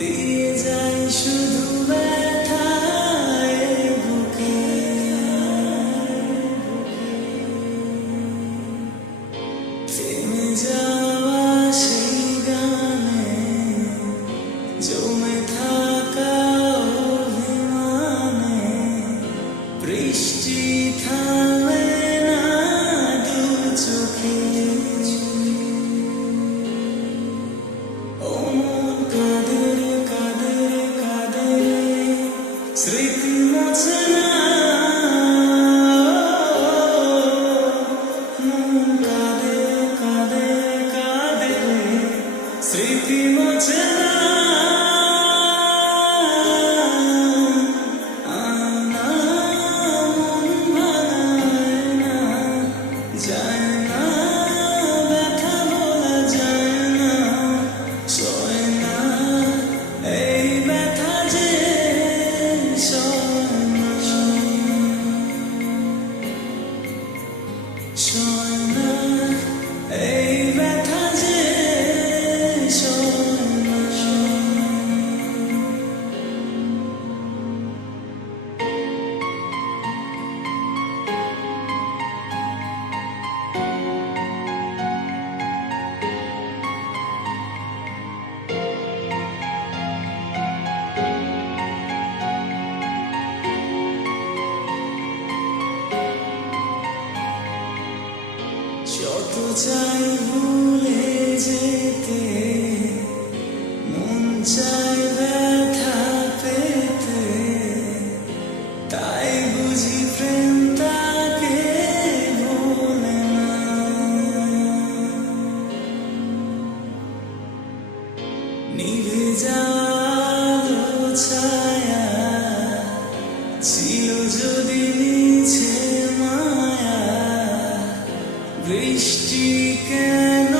দিয়ে যায় শুধু Three. চাই ভুলে যেতে, মন চাই ব্যথা পেতে। তাই বুঝি প্রেম তাকে বলে নিভে যাওয়া ছায়া ছিল যদি নিয়ে বৃষ্টি কেন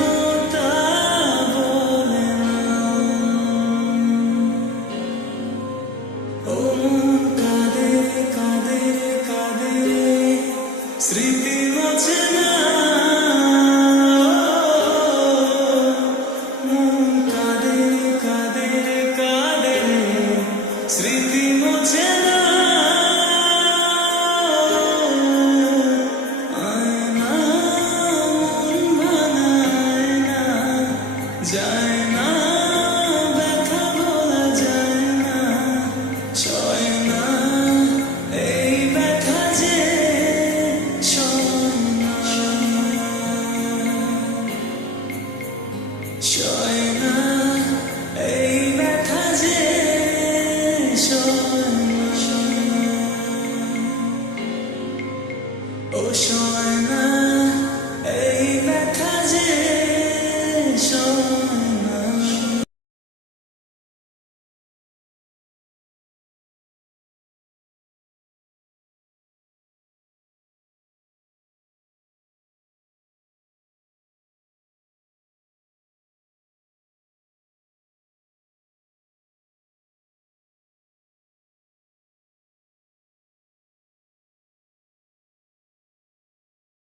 কাদে কাদে কাদে শ্রী Shine.